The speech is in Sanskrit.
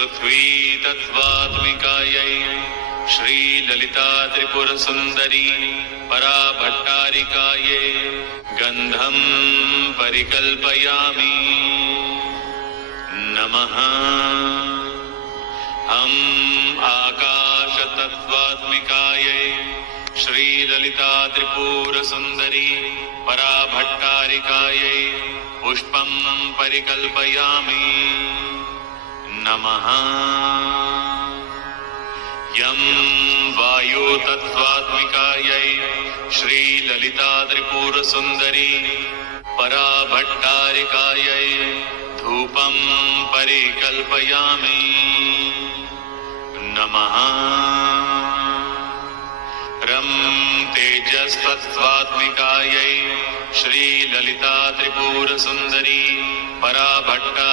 पृथ्वी तत्त्वात्मिकायै श्रीललिता त्रिपुरसुन्दरी पराभट्टारिकायै गन्धं परिकल्पयामि। नमः। आकाशतत्त्वात्मिकायै श्रीललिता त्रिपुरसुन्दरी पराभट्टारिकायै पुष्पं परिकल्पयामि। नमः। यं वायुतत्त्वात्मिकायै श्रीललिता त्रिपुरसुन्दरी पराभट्टारिकायै धूपं परिकल्पयामि। नमः। रं तेजस्तत्त्वात्मिकायै श्रीललिता त्रिपुरसुन्दरी पराभट्टा